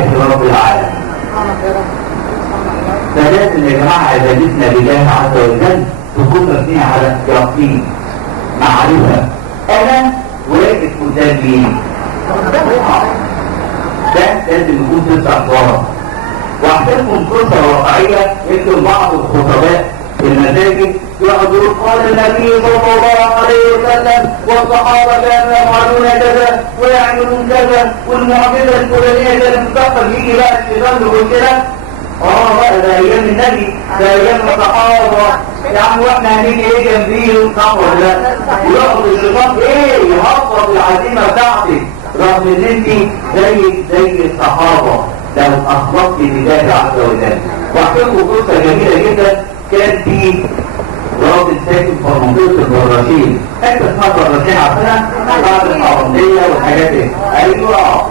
لله رب العالمين. فلازم يا جماعة عبادتنا لله عز وجل تكون مبنية على يقين، معرفة. أنا واقف قدام مين؟ ده لازم يكون في استحضار. واحتاجكم فرصة واقعية. يمكن بعض الخطباء في المساجد يقعدوا قال النبي صلى الله عليه وسلم والصحابة كانوا يفعلون كذا ويعملون كذا والمعجزة الفلانية كانت تحصل. يجي بقى الشيطان يقول كده بقى ده ايام النبي، ده ايام الصحابه يا عم، واحنا هنيجي ايه جنبيه؟ صح ولا لا؟ وياخد الشيطان يهبط العزيمه بتاعتك رغم ان انت زي الصحابه لو اخلصت بالله عز وجل. واحكيلكم قصه جميله جدا. كان في راجل ساكن في منطقه البراشين، حته اسمها البراشين، عارفينها؟ بعد الحرميه والحاجات دي. ايوه.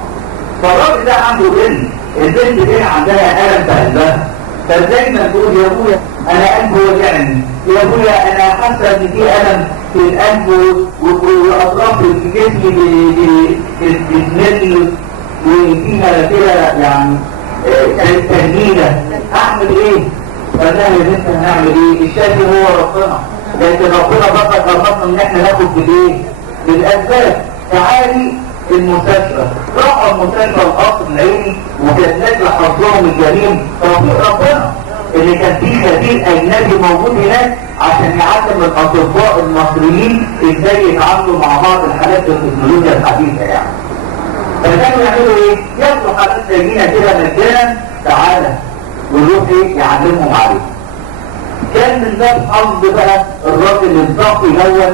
فالراجل ده عنده بنت، البنت دي عندها ألم في قلبها، فدايما تقول يا ابويا انا قلبي وجعني، يا ابويا انا حاسه ان في ألم في القلب واطراف جسمي بتمل وفيها كده يعني تهديده، اعمل ايه؟ فقال لها يا بنت هنعمل ايه؟ الشافي هو ربنا، لكن ربنا فقط امرنا ان احنا ناخد بالايه؟ بالاسباب. تعالي المستشفى. راحوا المستشفى القصر العيني وكانت نازله حظهم الجليل توفيق ربنا اللي كان فيه خبير اجنبي موجود هناك عشان يعلم الاطباء المصريين ازاي يتعاملوا مع بعض الحالات بالتكنولوجيا الحديثه يعني. فكانوا يعملوا ايه؟ ياخدوا حالات سجينه كده مجانا، تعالى ويروح يعلمهم عليه. كان من باب حظ بقى الراجل الضغط الاول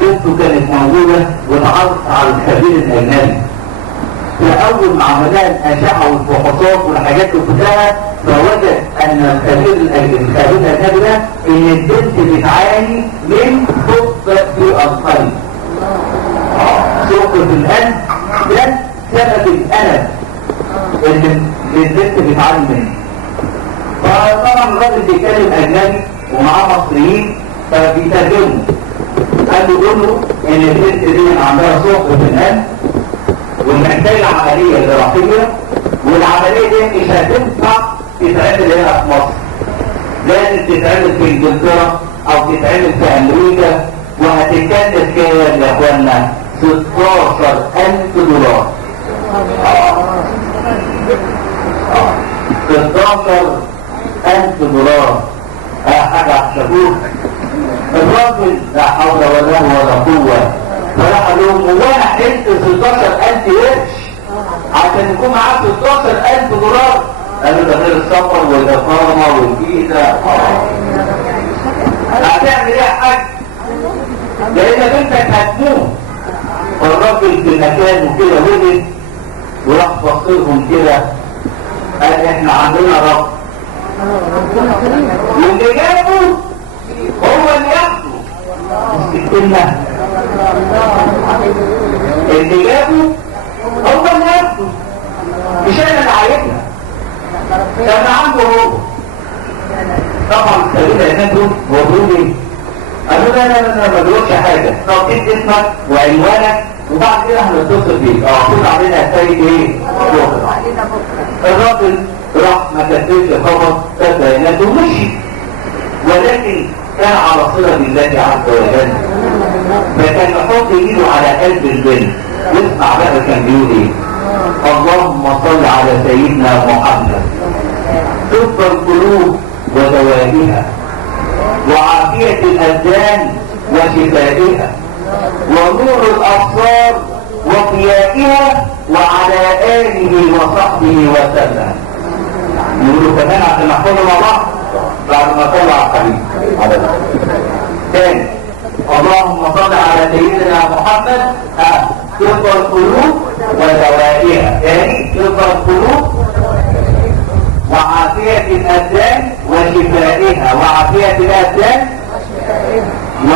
بنته كانت موجودة وتعرف على الخبير الأجنبي. فأول ما عملها الأشعة والفحوصات والحاجات اللي كلها فوجد أن الخبير الأجنبي ده إن البنت بتعاني من ثقب في القلب. ثقب في القلب ده سبب الألم اللي البنت بتعاني منه. فطبعا الراجل بيتكلم أجنبي ومعاه مصريين فبيترجموا. قالوا له ان البنت دي عندها ثقب في القلب ومحتاجه عمليه جراحيه، والعمليه دي مش هتنفع تتعمل هنا في مصر، لازم تتعمل في انجلترا او تتعمل في امريكا، وهتتكلف كام يا اخوانا؟ 16,000 دولار. 16,000 دولار. حاجه عشان الراجل لا حول ولا قوة فراح لهم وانا حلت 16,000 قرش عشان يكون معاه 16,000 دولار. قالوا ده غير السفر والاقامة والفيزا. هتعمل ايه يا حاج؟ لان بنتك هتموت. فالراجل في مكانه كده وجد وراح بصيرهم كده قال احنا عندنا رب واللي جابه هو اللي ياخده. الكلمة اللي جابه هو اللي ياخده، مش انا اللي عايزها، كان عنده هو. طبعا السبيل الانسان دول وضعوا لي قالوا لا ما بقولش حاجه، طب ايه اسمك وعنوانك وبعد كده هنتصل بيك. خد علينا السيد ايه؟ الراجل راح ما كتبش خبر كتب بياناته ومشي، ولكن كان على صلة بالله عز وجل. فكان يحط ايده على قلب البنت يسمع بقى كان بيقول ايه؟ اللهم صل على سيدنا محمد طب القلوب ودوائها وعافية الأبدان وشفائها ونور الأبصار وضيائها وعلى آله وصحبه وسلم. نقولوا كمان عشان نحفظه مع بعض بعد ما طلع الحبيب على تاني. اللهم صل على سيدنا محمد طب القلوب ودوائها. تاني طب القلوب وعافية الأبدان وشفائها وعافية الأبدان